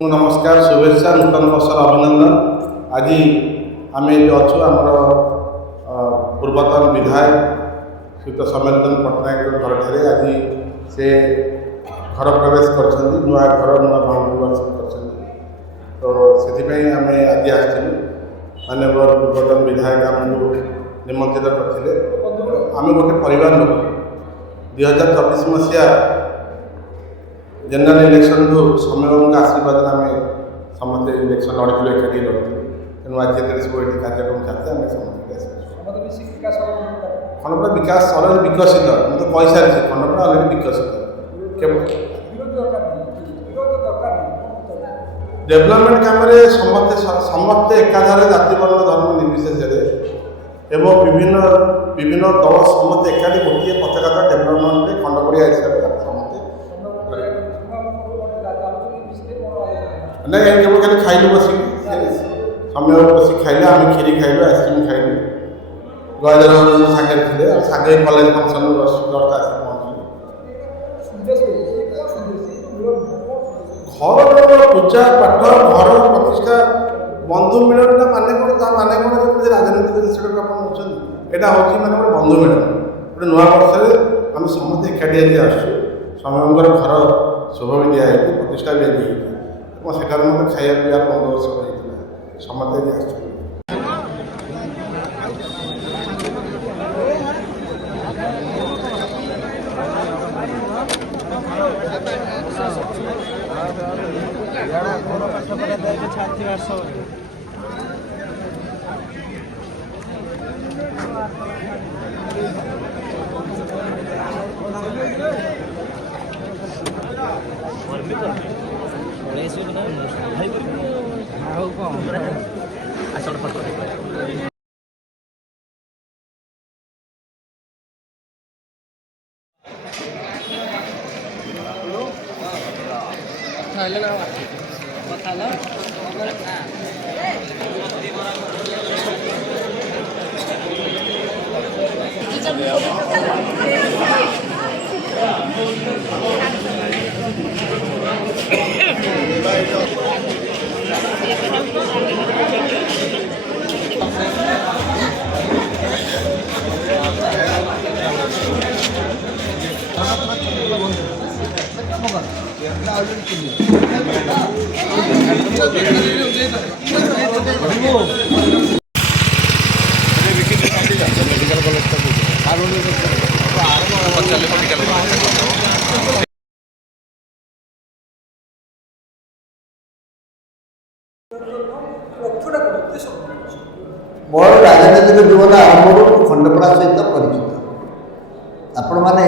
नमस्कार शुभेच्छा नूतन वर्षर अभिनंदन। आज आम अच्छु आमर पूर्वतन विधायक श्रीयुत सौम्यरंजन पट्टनायक घर ठारे आज से घर प्रवेश कर नुआ घर नुआ बाउंड्री कर तो से आम आज आसलु माननीय पूर्वतन विधायक आमको निमंत्रित करते आम गोटे परिवार लोक 2024 मसीहा जनरल इलेक्शन को समय आशीर्वाद आम समस्त इलेक्शन लड़ू एकाठी लड़ू तेणु आज सब ये कार्यक्रम चाहते आम समस्त खंडपड़ा विकास अलरेडी विकसित मैं तो कही सारी खंडपड़ा अलरेडी विकसित डेभलपमेंट काम समस्ते एकाधारे जाति वर्ण धर्म निर्विशेष एवं विभिन्न विभिन्न दल समस्ते एकाठी गोटे पताका डेभलपमेंट खंडपड़िया हिसाब से ना केवल खाली खाइलु बसिक समय बसिक खाइले आम खीरी खाइलु आइसक्रीम खाइलु गजर सागे थे सागे कलेज फंक्शन 10टा घर पूजा पाठ घर प्रतिष्ठा बंधु मिलन माने कौन माने कौन राजनीतिक जिनसा यहाँ हूँ माने गोटे बंधु मिलन गोटे नुआ वर्ष आम समस्त एकाठी आसु समय घर शुभ भी दिखाई प्रतिष्ठा भी आदि सेठार मत खाया पीवार बंदोबस्त होता समस्ते आस मोर राजनीतिक जीवन आरंभ खंडपड़ा सहित परिचित आपण मैंने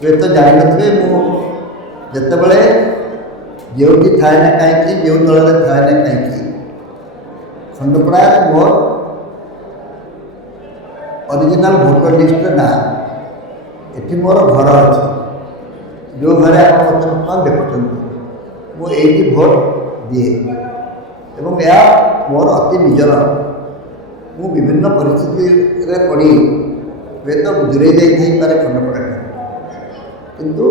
हुए तो जान थे मुझे जो थाए ना कहीं जो दल में थाए ना कहीं खंडपड़ा मोर ओरिजिनल भोटर लिस्ट ना ये मोर घर अच्छे जो घर आप बर्तमान देखुं मुझे भोट दिए एवं यह मोर अति निजर मु विभिन्न परिस्थिति पड़ी हुए तो दूरे जापे खंडपड़ा किंतु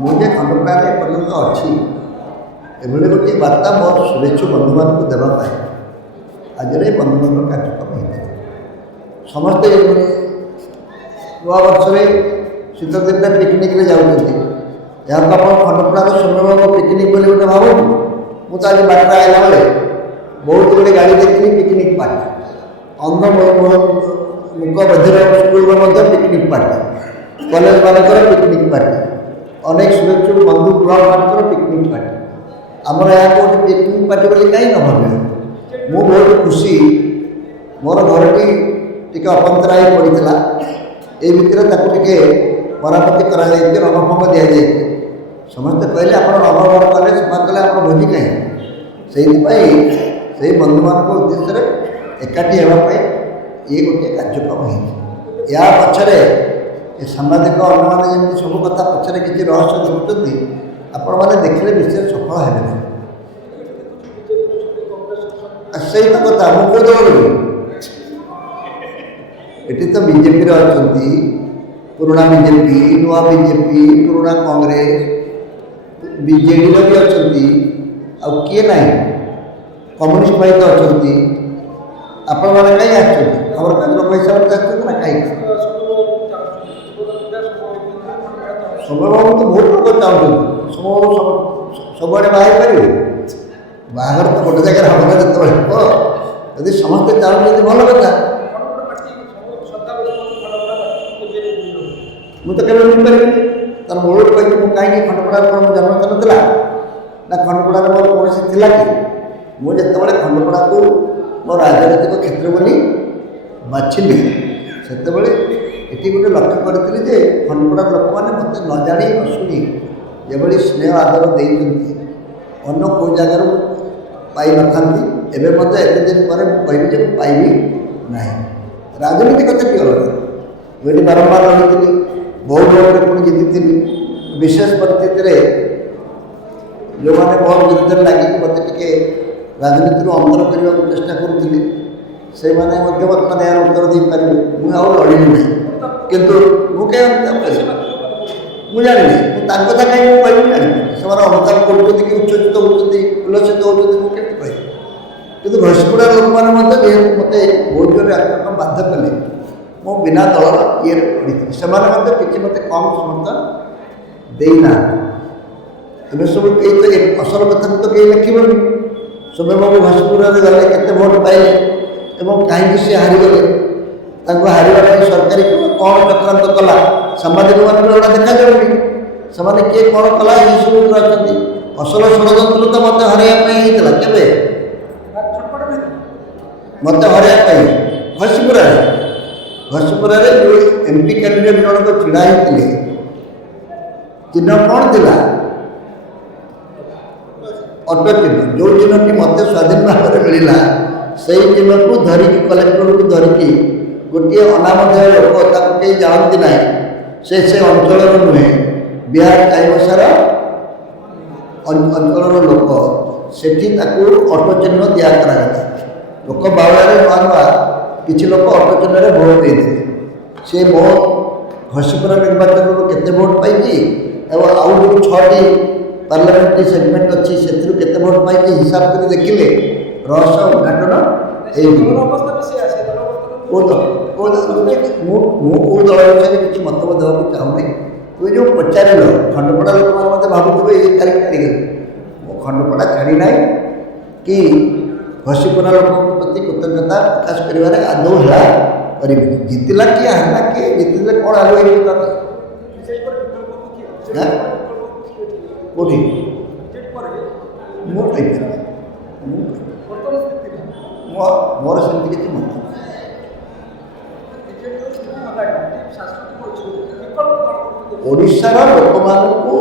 मुझे खंडपड़ा पर्यटन अच्छी एभली गोटे बार्ता मोर शुभेच्छु बंधु मान देवाई आज बंधुबांधव कार्यक्रम होता समस्ते नुआ वर्ष शीत दिन में पिकनिक जाऊँगी यहाँ आप खंडपड़ा सुंदर पिकनिक बोले गोटे भावु मुझे आज बाटर आला बेले बहुत गुड़े गाड़ी देखी पिकनिक पार्टी अंध मुख बधिर स्कूल पिकनिक पार्टी कॉलेज मानक पिकनिक पार्टी अनेक शुभेच्छु बंधु क्लब मानक पिकनिक पार्टी आमर यहाँ गोटे पिकनिक पार्टी बोले कहीं न भाव मु बहुत खुशी मोर घरटी टी अपंतरा पड़ता ये भितर टे मरामती कर रंग फंग दि जाए समस्ते कहले आप रंग घर कले सफा कले आप भोजी कहीं से बंधु मान उद्देश्य एकाठी होगापी ये गोटे कार्यक्रम है या पछरे सांबादिक अन्य जमी सब कथा पछरे किसी रहस्य देखुं आपण मैंने देखने विशेष सफल है से कथा मुझे ये तो बीजेपी अच्छा पुराना बीजेपी नुआ बीजेपी पुराना कांग्रेस बीजेडी भी अच्छा ଆଉ କିଏ ନାହିଁ? କମ୍ୟୁନିଷ୍ଟ ଭାଇ ତ ଅଛନ୍ତି, ଆପଣମାନେ କାହିଁ ଆସିଛନ୍ତି? ଖବରକାଗଜ ପଇସା ଆସିଛନ୍ତି ନା କାହିଁକି? ସୌମ୍ୟବାବୁ ତ ବହୁତ ଲୋକ ଚାହୁଁଛନ୍ତି, ସବୁଆଡ଼େ ବାହା ହେଇପାରିବେ? ବାହାଘର ତ ଗୋଟେ ଜାଗାରେ ହେବ ନା, ଯେତେବେଳେ ହେବ। ଯଦି ସମସ୍ତେ ଚାହୁଁଛନ୍ତି ଭଲ କଥା। ମୁଁ ତ କେବେ ବୁଝିପାରିବିନି। ତାର ମୂଳରୁ କହିଛି ମୁଁ କାହିଁକି ଖଣ୍ଡପଡ଼ାରେ ମୋର ଜନ୍ମସ୍ଥାନ ଥିଲା ନା ଖଣ୍ଡପଡ଼ାରେ ମୋର କୌଣସି ଥିଲା କି? ମୁଁ ଯେତେବେଳେ ଖଣ୍ଡପଡ଼ାକୁ ମୋ ରାଜନୈତିକ କ୍ଷେତ୍ର ବୋଲି ବାଛିଲି ସେତେବେଳେ ଏଠି ଗୋଟେ ଲକ୍ଷ୍ୟ କରିଥିଲି ଯେ ଖଣ୍ଡପଡ଼ାର ଲୋକମାନେ ମୋତେ ନ ଜାଣି ନ ଶୁଣି ଯେଭଳି ସ୍ନେହ ଆଦର ଦେଇଛନ୍ତି ଅନ୍ୟ କେଉଁ ଜାଗାରୁ ପାଇନଥାନ୍ତି। ଏବେ ମଧ୍ୟ ଏତେ ଦିନ ପରେ ମୁଁ କହିବି ଯେ ମୁଁ ପାଇବି ନାହିଁ। ରାଜନୀତି କଥା କି ଅଲଗା। ମୁଁ ଏଠି ବାରମ୍ବାର ରହିଥିଲି, ବହୁ ଭୋଟରେ ପୁଣି ଜିତିଥିଲି। ବିଶେଷ ପରିସ୍ଥିତିରେ ଯେଉଁମାନେ ମୋ ବିରୁଦ୍ଧରେ ଲାଗିକି ମୋତେ ଟିକେ ରାଜନୀତିରୁ ଅନ୍ତର କରିବାକୁ ଚେଷ୍ଟା କରୁଥିଲି ସେଇମାନେ ମଧ୍ୟ ବର୍ତ୍ତମାନ ଏହାର ଉତ୍ତର ଦେଇପାରିବେ ମୁଁ ଆଉ ଲଢ଼ିଲି ନାହିଁ। କିନ୍ତୁ ମୁଁ କାହିଁ ମୁଁ ଜାଣିନି, ମୁଁ ତାଙ୍କ କଥା କାହିଁକି ମୁଁ କହିବି ଜାଣିନି। ସେମାନେ ଅନୁତାପ କରୁଛନ୍ତି କି ଉଚ୍ଛ୍ୱସିତ ହେଉଛନ୍ତି, ଉଲ୍ଲସିତ ହେଉଛନ୍ତି, ମୁଁ କେମିତି କହିବି? କିନ୍ତୁ ଘଷିପୁରାର ଲୋକମାନେ ମଧ୍ୟ ଯେହେତୁ ମୋତେ ବହୁତ ଜୋରରେ ଆକ୍ରମଣ ବାଧ୍ୟ କଲେ ମୁଁ ବିନା ଦଳର ଇଏରେ ପଡ଼ିଥିଲି। ସେମାନେ ମଧ୍ୟ କିଛି ମୋତେ କମ୍ ସମର୍ଥନ ଦେଇନାହାନ୍ତି। ଏବେ ସବୁ କେହି ତ ଅସଲ କଥାକୁ ତ କେହି ଲେଖିବନି। ସୌମ୍ୟବାବୁ ଘଷିପୁରାରେ ଗଲେ କେତେ ଭୋଟ ପାଇଲେ ଏବଂ କାହିଁକି ସେ ହାରିଗଲେ, ତାଙ୍କୁ ହାରିବା ପାଇଁ ସରକାରୀ କ'ଣ ଚକ୍ରାନ୍ତ କଲା ସାମ୍ବାଦିକମାନଙ୍କୁ ଏଗୁଡ଼ା ଦେଖାଯାଉନି। ସେମାନେ କିଏ କ'ଣ କଲା ଏସବୁ ଅଛନ୍ତି। ଅସଲ ଷଡ଼ଯନ୍ତ୍ର ତ ମୋତେ ହରାଇବା ପାଇଁ ହେଇଥିଲା। କେବେ ମୋତେ ହରାଇବା ପାଇଁ ଘଷିପୁରାରେ ଯେଉଁ MP କ୍ୟାଣ୍ଡିଡେଟ୍ ଜଣକ ଛିଡ଼ା ହେଇଥିଲେ ଚିହ୍ନ କ'ଣ ଥିଲା? ଅଟୋ ଚିହ୍ନ। ଯେଉଁ ଚିହ୍ନଟି ମୋତେ ସ୍ୱାଧୀନ ଭାବରେ ମିଳିଲା ସେଇ ଚିହ୍ନକୁ ଧରିକି କଲେକ୍ଟରକୁ ଧରିକି ଗୋଟିଏ ଅନାମଧେୟ ଲୋକ, ତାକୁ କେହି ଜାଣନ୍ତି ନାହିଁ, ସେ ଅଞ୍ଚଳର ନୁହେଁ, ବିହାର ଚାଇବସାର ଅଞ୍ଚଳର ଲୋକ, ସେଠି ତାକୁ ଅଟୋ ଚିହ୍ନ ଦିଆ କରାଗଲା। ଲୋକ ବାଉଳାରେ ନୂଆ ନୂଆ କିଛି ଲୋକ ଅଟୋ ଚିହ୍ନରେ ଭୋଟ ଦେଇଥିଲେ। ସେ ମୋ ଘଷିପୁରା ନିର୍ବାଚନରୁ କେତେ ଭୋଟ ପାଇଛି ଏବଂ ଆଉ ଯେଉଁ 6ଟି ପାର୍ଲାମେଣ୍ଟାରୀ ସେଗମେଣ୍ଟ ଅଛି ସେଥିରୁ କେତେ ଭୋଟ ପାଇଛି ହିସାବ କରି ଦେଖିଲେ ରହସ୍ୟ ଉଦ୍ଘାଟନ ହେଇଯିବ। ମୁଁ କେଉଁ ଦଳ ବିଷୟରେ କିଛି ମନ୍ତବ୍ୟ ଦେବାକୁ ଚାହୁଁନି। ତୁମେ ଯେଉଁ ପଚାରିଲ ଖଣ୍ଡପଡ଼ା ଲୋକମାନେ ମୋତେ ଭାବୁଥିବେ ଏଇ ତାରିଖ ଛାଡ଼ିଗଲେ, ମୁଁ ଖଣ୍ଡପଡ଼ା ଛାଡ଼ି ନାହିଁ କି ଘଷିପୁରା ଲୋକଙ୍କ ପ୍ରତି କୃତଜ୍ଞତା ପ୍ରକାଶ କରିବାରେ ଆଦୌ ହେଳା କରିବିନି। ଜିତିଲା କିଏ ହାରିଲା କିଏ, ଜିତିଲେ କ'ଣ ଆଗ ହେଇଛି ତାର କେଉଁଠି ମୁଁ କହିପାରିବି। ମୋର ସେମିତି କିଛି ମତ। ଓଡ଼ିଶାର ଲୋକମାନଙ୍କୁ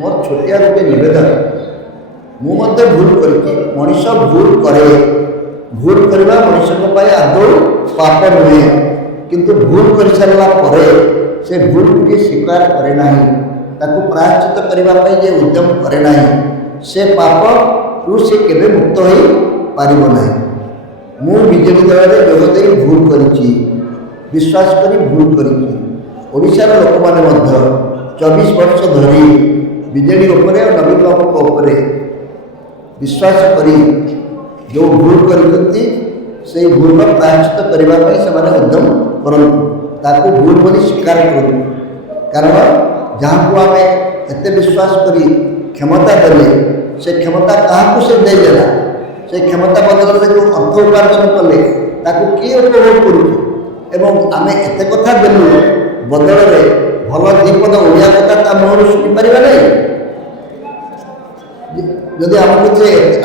ମୋର ଛୋଟିଆ ଗୋଟେ ନିବେଦନ, ମୁଁ ମଧ୍ୟ ଭୁଲ କରିଛି। ମଣିଷ ଭୁଲ କରେ, ଭୁଲ କରିବା ମଣିଷଙ୍କ ପାଇଁ ଆଦୌ ପାପ ନୁହେଁ। କିନ୍ତୁ ଭୁଲ କରିସାରିଲା ପରେ ସେ ଭୁଲକୁ ସ୍ୱୀକାର କରେ ନାହିଁ, ତାକୁ ପ୍ରାୟଶ୍ଚିତ କରିବା ପାଇଁ ଯେ ଉଦ୍ୟମ କରେ ନାହିଁ, ସେ ପାପରୁ ସେ କେବେ ମୁକ୍ତ ହୋଇପାରିବ ନାହିଁ। ମୁଁ ବିଜେଡ଼ି ଦଳରେ ଯୋଗ ଦେଇ ଭୁଲ କରିଛି, ବିଶ୍ୱାସ କରି ଭୁଲ କରିଛି। ଓଡ଼ିଶାର ଲୋକମାନେ ମଧ୍ୟ 24 ବର୍ଷ ଧରି ବିଜେଡ଼ି ଉପରେ ଆଉ ନବୀନ ବାବୁଙ୍କ ଉପରେ ବିଶ୍ୱାସ କରି ଯେଉଁ ଭୁଲ କରିଛନ୍ତି ସେଇ ଭୁଲର ପ୍ରାୟଶ୍ଚିତ କରିବା ପାଇଁ ସେମାନେ ଉଦ୍ୟମ କରନ୍ତୁ, ତାକୁ ଭୁଲ ବୋଲି ସ୍ୱୀକାର କରନ୍ତୁ। କାରଣ ଯାହାକୁ ଆମେ ଏତେ ବିଶ୍ୱାସ କରି କ୍ଷମତା ଦେଲେ ସେ କ୍ଷମତା କାହାକୁ ସେ ଦେଇଦେଲା, ସେ କ୍ଷମତା ବଦଳରେ ଯେଉଁ ଅର୍ଥ ଉପାର୍ଜନ କଲେ ତାକୁ କିଏ ଉପଭୋଗ କରୁଛି? ଏବଂ ଆମେ ଏତେ କଥା ଦେଲୁ ବଦଳରେ ଭଲ ଦୁଇପଦ ଓଡ଼ିଆ କଥା ତା ମୁହଁରୁ ଶୁଣିପାରିବା ନାହିଁ। ଯଦି ଆମକୁ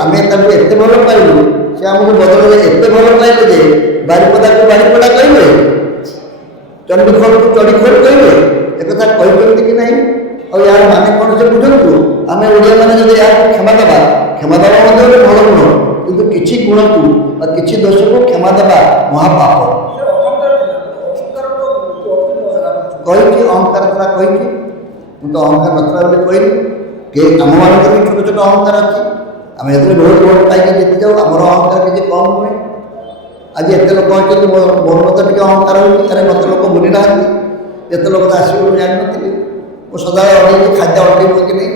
ଆମେ ତାକୁ ଏତେ ଭଲ ପାଇଲୁ, ସେ ଆମକୁ ବଦଳରେ ଏତେ ଭଲ ପାଇଲେ ଯେ ବାରିପଦାକୁ ବାରିପଦା କହିବେ, ଚଣ୍ଡିଖୋଲକୁ ଚଣ୍ଡିଖୋଲ କହିବେ, ଏକଥା କହିଛନ୍ତି କି ନାହିଁ? ଆଉ ଏହାର ମାନେ କ'ଣ ସେ ବୁଝନ୍ତୁ। ଆମେ ଓଡ଼ିଆମାନେ ଯଦି ଏହାକୁ କ୍ଷମା ଦେବା ମଧ୍ୟ ଗୋଟେ ଭଲ ଗୁଣ, କିନ୍ତୁ କିଛି ଗୁଣକୁ ବା କିଛି ଦୋଷକୁ କ୍ଷମା ଦେବା ମହାପାପ। କହିଛି ଅହଙ୍କାର ଥିଲା, କହିଛି ମୁଁ ତ ଅହଙ୍କାର ନଥିଲା ବୋଲି କହିଲି। ଆମମାନଙ୍କର ବି ଛୋଟ ଛୋଟ ଅହଙ୍କାର ଅଛି। ଆମେ ଯେତେବେଳେ ଭୋଟ ପାଇକି ଜିତି ଯାଉ ଆମର ଅହଙ୍କାର କିଛି କମ୍ ନୁହେଁ। ଆଜି ଏତେ ଲୋକ ଅଛନ୍ତି, ମୋର ମଧ୍ୟ ଟିକେ ଅହଙ୍କାର ହେଉଛି। ଆରେ ମୋତେ ଲୋକ ଭୁଲି ନାହାନ୍ତି, ଏତେ ଲୋକ ତ ଆସିବେ ବୋଲି ଜାଣିନଥିଲି। ମୁଁ ସଦାବେଳେ ଅନେଇକି ଖାଦ୍ୟ ଅଟେଇବ କି ନାହିଁ।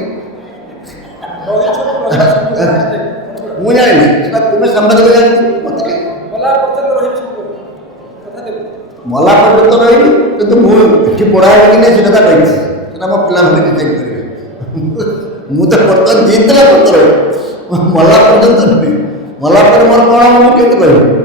ମୁଁ ଜାଣିନି, ସେଟା ତୁମେ ସାମ୍ବାଦିକ ଜାଣିଛ ମୋତେ କାହିଁ ମଲା ପର୍ଯ୍ୟନ୍ତ ରହିବି ସବୁବେଳେ କଥା ଦେବୁ। ମଲା ପର୍ଯ୍ୟନ୍ତ ରହିବି, କିନ୍ତୁ ମୁଁ ଏଠି ପଢ଼ାଇବି କି ନାହିଁ ସେ କଥା କହିଛି, ସେଟା ମୋ ପିଲାମାନେ ଡିସାଇଡ୍ କରିବେ। ମୁଁ ତ ବର୍ତ୍ତମାନ ଜିତିଲା ପତ୍ର ମଲା ପର୍ଯ୍ୟନ୍ତ ନୁହେଁ, ମଲା ପରେ ମୋର କ'ଣ ମୁଁ କେମିତି କହିବି?